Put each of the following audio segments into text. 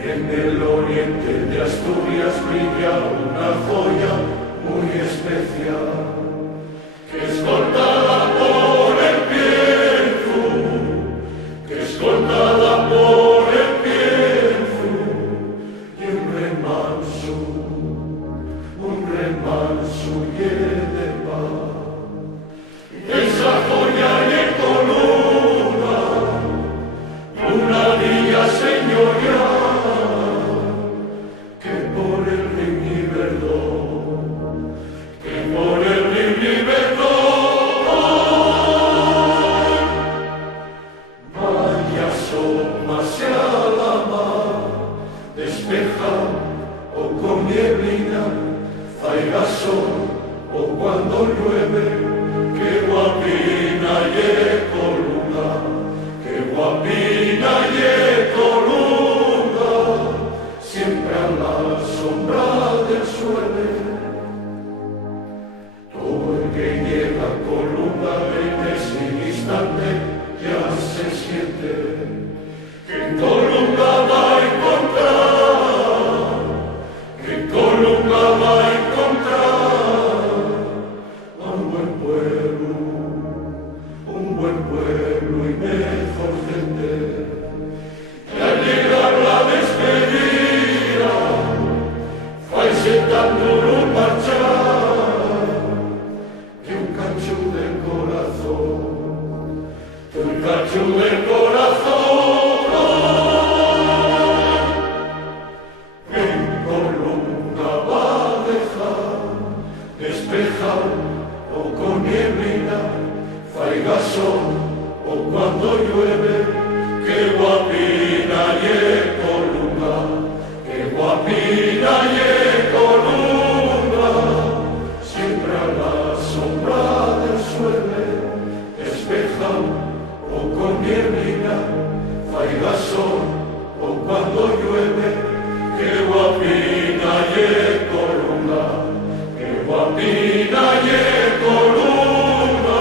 En el oriente de Asturias brilla una joya muy especial, que es cortada por el Bierzo, que es cortada por el Bierzo, y un remanso llena de paz. Esa joya y columna, una villa señorial, despeja o con nieblina, faiga sol o cuando llueve, qué guapina y columna, qué guapina y columna, siempre a la sombra del suelo. Todo el que llega a columna en ese instante ya se siente que en columna va a encontrar, que en columna va a encontrar a un buen pueblo y mejor gente. Y al llegar la despedida, faise tan duro marchar, que un cacho del corazón, un cacho del corazón. Despeja o con nieblina, faiga sol o cuando llueve, qué guapina y columna, qué guapina y columna, siempre a la sombra del suelo. Despeja o con nieblina, faiga sol o cuando llueve, qué guapina y columna, guapina y columna,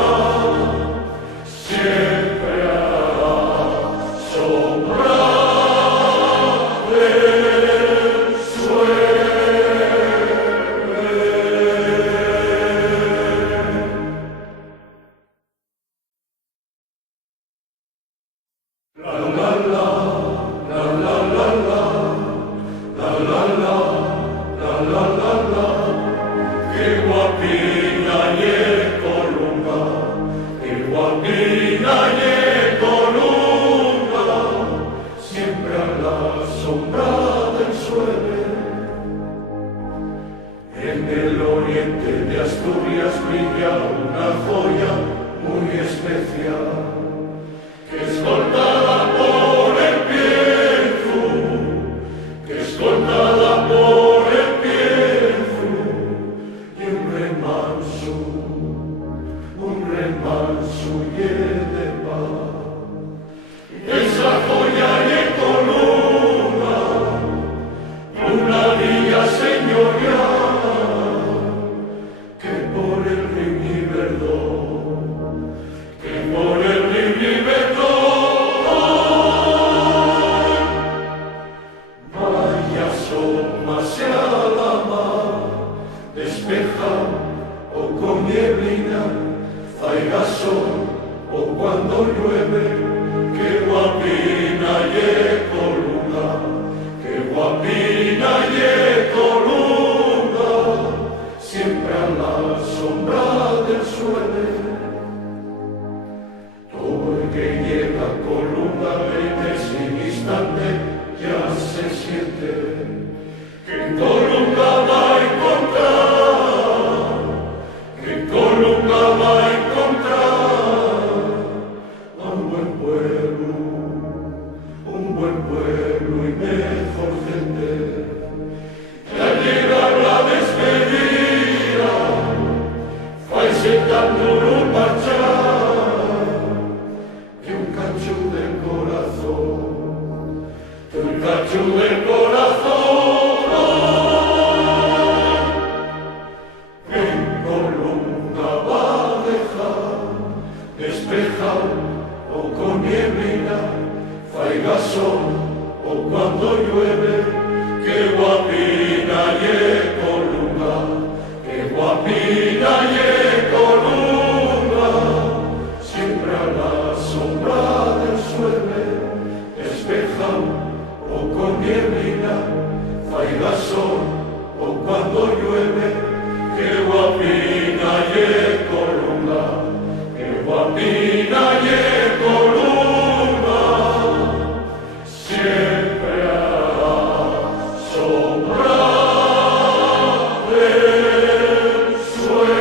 siempre a la sombra del suelo. La la la, la la la la, la la la, la la la la. Qué guapina y columna, qué guapina y columna, siempre a la sombra del suelo. En el oriente de Asturias brilla una joya muy especial, que es cortada por el Bierzo, que es cortada por el Bierzo, un remanso lleno de paz. Esa joya y columna, una villa señorial, que por el Rin y Verdón, que por el Rin y Verdón, vaya asómase a la mar, despeja o con nieblina, faiga sol o ayude el corazón. En columna va a dejar despejado o con nieblina, faiga sol o cuando llueve. ¡Qué guapina ye columna! ¡Qué guapina ye columna! Siempre a la sombra del suelo, despejado o con nieblina, faiga sol o cuando llueve. ¡Qué guapina ye columna! ¡Qué guapina ye columna! Siempre a la sombra del suelo.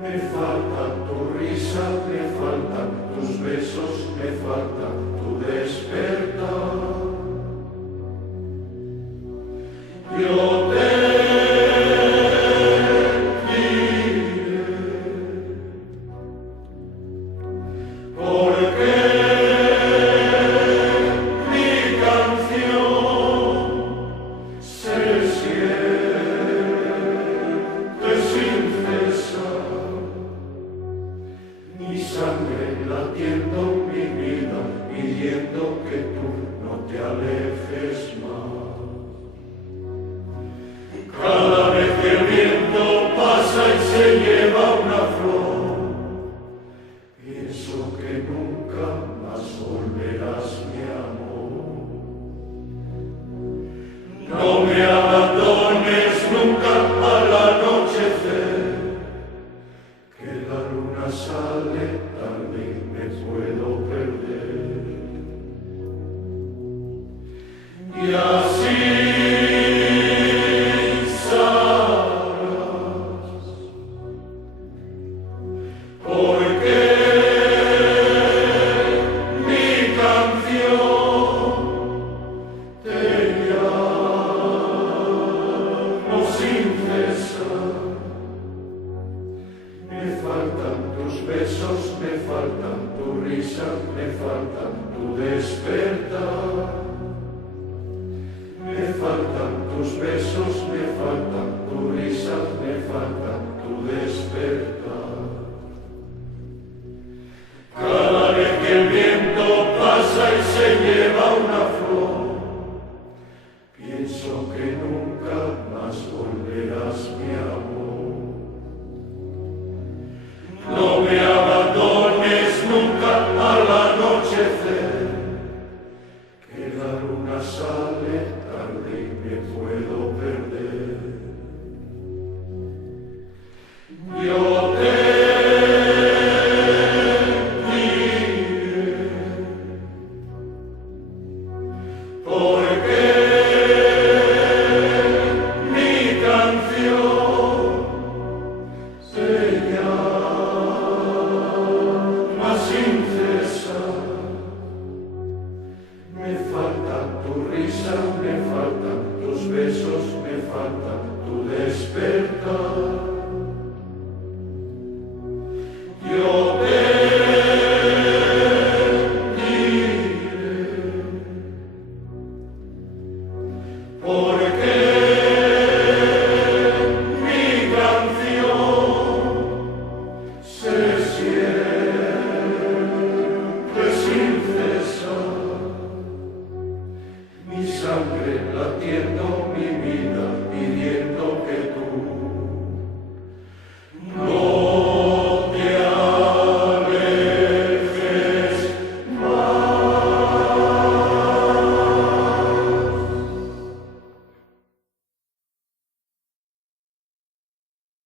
Me falta tu risa, me faltan tus besos, me falta tu despertar. Yo te diré, porque mi canción se siente sin cesar. Mi sangre latiendo, mi vida pidiendo que tú no te alejes más. Cada vez que el viento pasa y se lleva una flor, pienso que nunca más volverás, mi amor. No me abandones nunca al anochecer, que la luna sale, tal vez me puedo perder. Y así sabrás por qué mi canción te llamo sin cesar. Me faltan tus besos, me faltan tu risa, me faltan tu despertar. Me faltan tus besos, me faltan tu risa, me faltan tu despertar. Cada vez que el viento pasa y se lleva una flor, pienso que nunca más volverás, mi amor. No me abandones nunca al anochecer, que la luna sale tarde y me puedo perder. Yo